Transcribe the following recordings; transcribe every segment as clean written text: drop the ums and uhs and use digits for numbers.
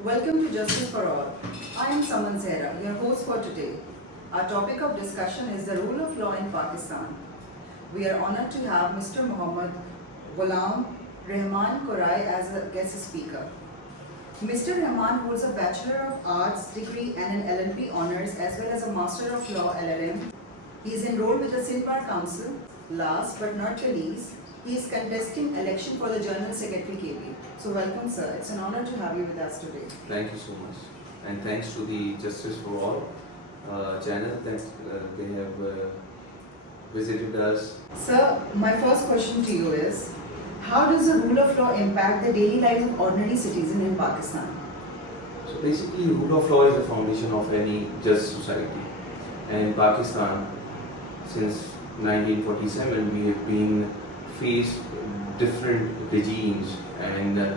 Welcome to Justice for All. I am Saman, your host for today. Our topic of discussion is the rule of law in Pakistan. We are honored to have Mr. Muhammad Ghulam Rehman Korai as a guest speaker. Mr. Rehman holds a Bachelor of Arts degree and an LLB honors as well as a Master of Law LLM. He is enrolled with the Sindh Bar Council. Last but not least, he is contesting election for the General Secretary KP. So welcome, sir. It's an honor to have you with us today. Thank you so much, and thanks to the Justice for All channel that they have visited us. Sir, my first question to you is, how does the rule of law impact the daily lives of ordinary citizens in Pakistan? So basically, rule of law is the foundation of any just society. And in Pakistan, since 1947, we have been faced different regimes, and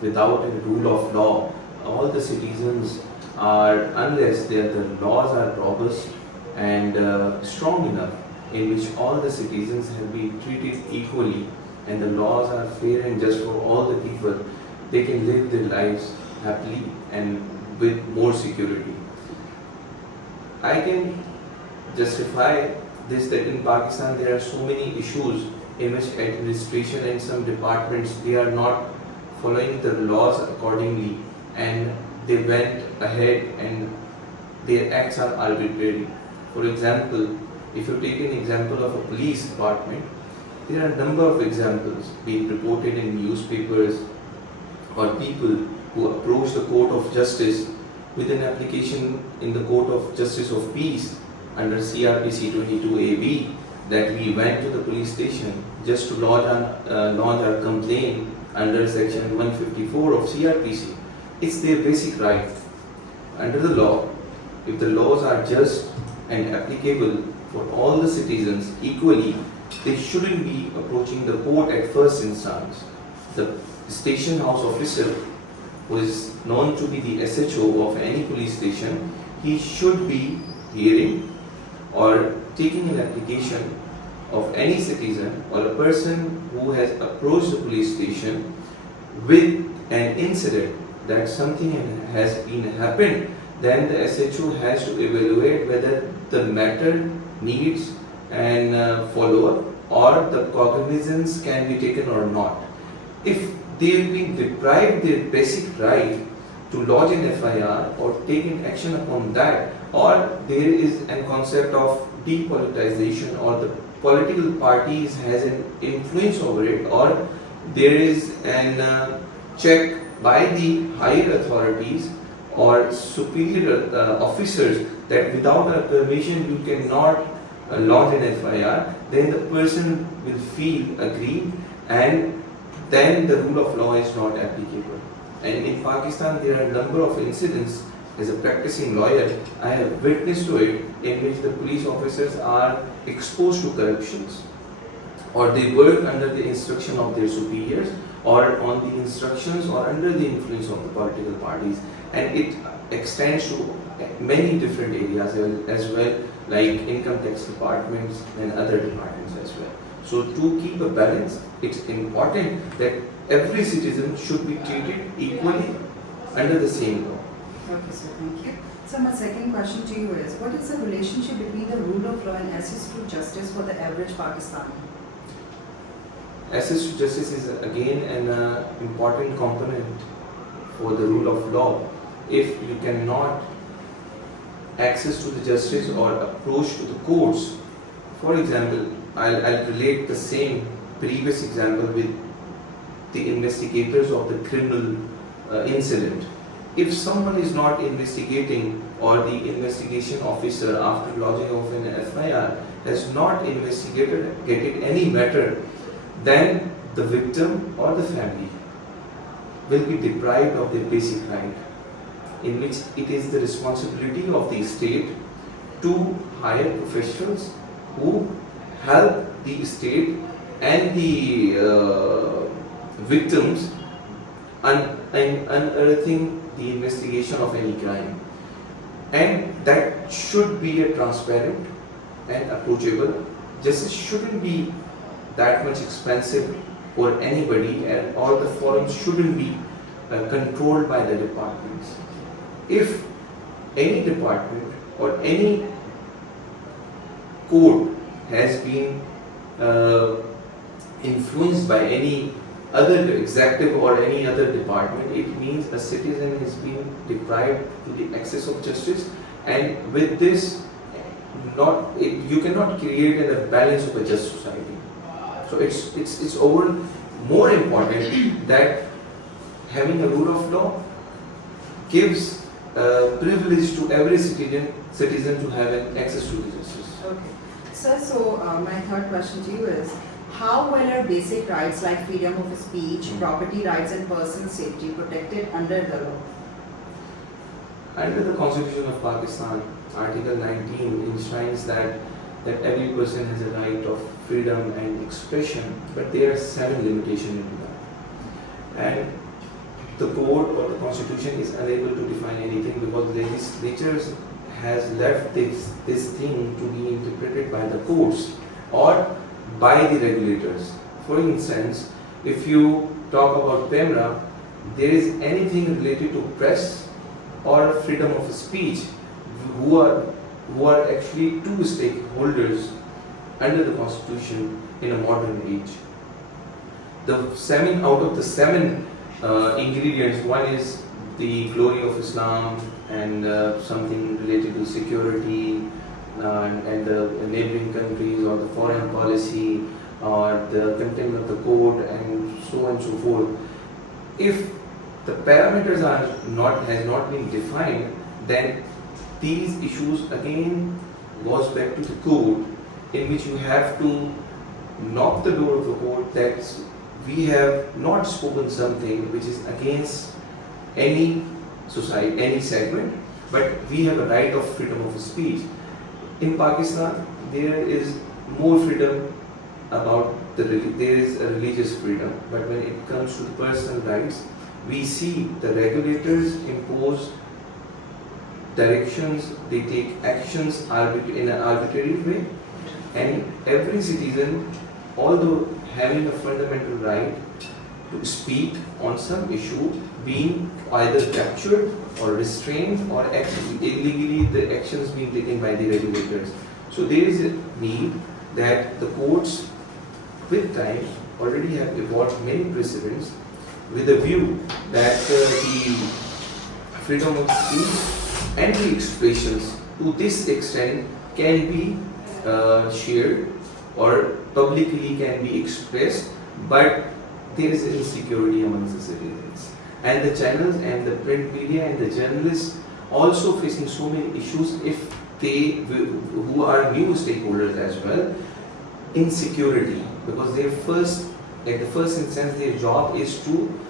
without a rule of law, all the citizens are, unless the laws are robust and strong enough, in which all the citizens have been treated equally and the laws are fair and just for all the people, they can live their lives happily and with more security. I can justify this that in Pakistan there are so many issues in which administration and some departments, they are not following the laws accordingly, and they went ahead and their acts are arbitrary. For example, if you take an example of a police department, there are a number of examples being reported in newspapers or people who approach the Court of Justice with an application in the Court of Justice of Peace under CRPC 22AB that we went to the police station just to lodge our complaint under section 154 of CRPC. It's their basic right. Under the law, if the laws are just and applicable for all the citizens equally, they shouldn't be approaching the court at first instance. The station house officer, who is known to be the SHO of any police station, he should be hearing or taking an application of any citizen or a person who has approached the police station with an incident that something has been happened, then the SHO has to evaluate whether the matter needs an follow-up or the cognizance can be taken or not. If they've been deprived their basic right to lodge an FIR or take an action upon that, or there is a concept of depoliticization or the political parties has an influence over it, or there is an check by the higher authorities or superior officers that without a permission you cannot launch an FIR, then the person will feel aggrieved and then the rule of law is not applicable. And in Pakistan there are a number of incidents. As a practicing lawyer, I have witnessed to it in which the police officers are exposed to corruptions, or they work under the instruction of their superiors or on the instructions or under the influence of the political parties, and it extends to many different areas as well, like income tax departments and other departments as well. So to keep a balance, it's important that every citizen should be treated equally under the same law. Okay, sir, thank you. So my second question to you is, what is the relationship between the rule of law and access to justice for the average Pakistani? Access to justice is again an important component for the rule of law. If you cannot access to the justice or approach to the courts, for example, I'll relate the same previous example with the investigators of the criminal incident. If someone is not investigating, or the investigation officer after lodging of an FIR has not investigated any matter, then the victim or the family will be deprived of their basic right, in which it is the responsibility of the state to hire professionals who help the state and the victims in unearthing the investigation of any crime, and that should be a transparent and approachable. Justice shouldn't be that much expensive for anybody, and all the forums shouldn't be controlled by the departments. If any department or any code has been influenced by any other executive or any other department, it means a citizen is being deprived to the access of justice, and with this, you cannot create a balance of a just society. So it's over more important that having a rule of law gives privilege to every citizen to have an access to the justice. Okay. Sir, so my third question to you is, how well are basic rights like freedom of speech, property rights and personal safety protected under the law? Under the Constitution of Pakistan, Article 19 enshrines that every person has a right of freedom and expression, but there are 7 limitations to that. And the code or the Constitution is unable to define anything because the legislature has left this thing to be interpreted by the courts or by the regulators. For instance, if you talk about PEMRA, there is anything related to press or freedom of speech, who are actually 2 stakeholders under the Constitution in a modern age. Out of the 7 ingredients, one is the glory of Islam and something related to security and the neighboring countries or the foreign policy or the content of the code and so on and so forth. If the parameters has not been defined, then these issues again goes back to the code, in which you have to knock the door of the code that we have not spoken something which is against any society, any segment, but we have a right of freedom of speech. In Pakistan, there is more freedom there is a religious freedom, but when it comes to the personal rights, we see the regulators impose directions, they take actions in an arbitrary way, and every citizen, although having a fundamental right to speak on some issue, being either captured or restrained or illegally the actions being taken by the regulators. So there is a need that the courts with time already have evolved many precedents with a view that the freedom of speech and the expressions to this extent can be shared or publicly can be expressed, but there is insecurity amongst the citizens. And the channels and the print media and the journalists also facing so many issues who are new stakeholders as well, insecurity, because at the first instance their job is to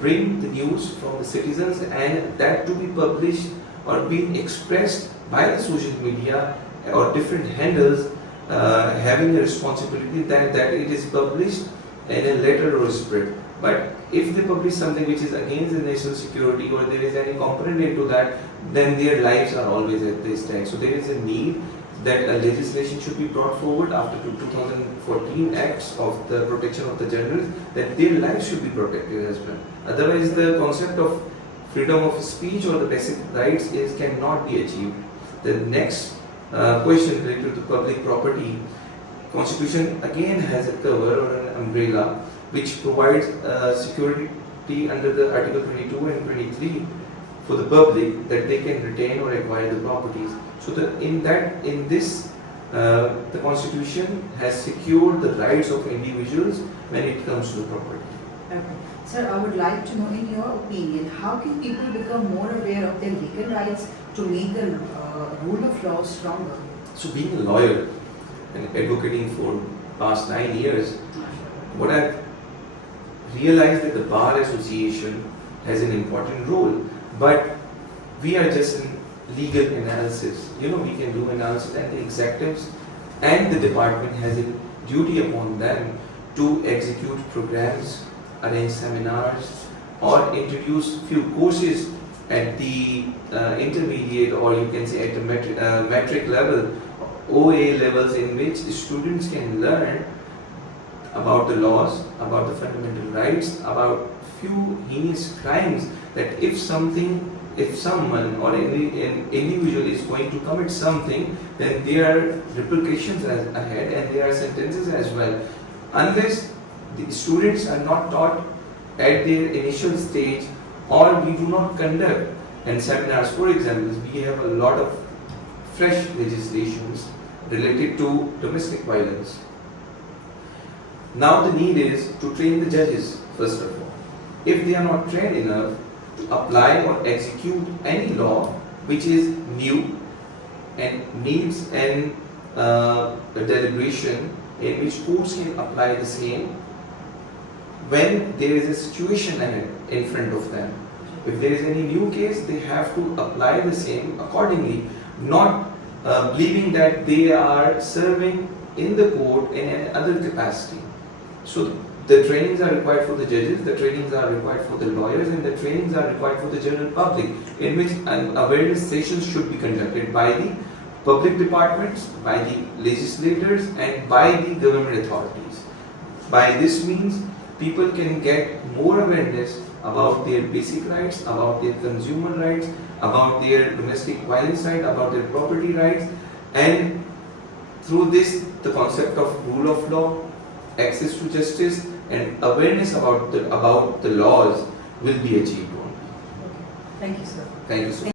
bring the news from the citizens and that to be published or being expressed by the social media or different handles having a responsibility that it is published in a letter or spread. But if they publish something which is against the national security or there is any component into that, then their lives are always at this stake. So there is a need that a legislation should be brought forward after 2014 acts of the protection of the journalists, that their lives should be protected as well. Otherwise, the concept of freedom of speech or the basic rights cannot be achieved. The next question related to public property, Constitution again has a cover or an umbrella which provides security under the Article 22 and 23 for the public that they can retain or acquire the properties. So in this the Constitution has secured the rights of individuals when it comes to the property. Okay. Sir, I would like to know, in your opinion, how can people become more aware of their legal rights to make the rule of law stronger? So being a lawyer and advocating for past 9 years, what I've realized that the Bar Association has an important role, but we are just in legal analysis. We can do analysis, and the executives and the department has a duty upon them to execute programs, arrange seminars, or introduce few courses at the intermediate, or you can say at the metric level, OA levels, in which students can learn about the laws, about the fundamental rights, about few heinous crimes that if someone or an individual is going to commit something, then there are repercussions ahead and there are sentences as well. Unless the students are not taught at their initial stage, or we do not conduct and seminars. For example, we have a lot of fresh legislations related to domestic violence. Now the need is to train the judges first of all. If they are not trained enough to apply or execute any law which is new and needs a deliberation in which courts can apply the same when there is a situation ahead in front of them. If there is any new case, they have to apply the same accordingly, not believing that they are serving in the court in another capacity. So the trainings are required for the judges, the trainings are required for the lawyers, and the trainings are required for the general public, in which awareness sessions should be conducted by the public departments, by the legislators, and by the government authorities. By this means, people can get more awareness about their basic rights, about their consumer rights, about their domestic violence rights, about their property rights, and through this, the concept of rule of law, access to justice, and awareness about the laws will be achieved only. Thank you, sir. Thank you so much.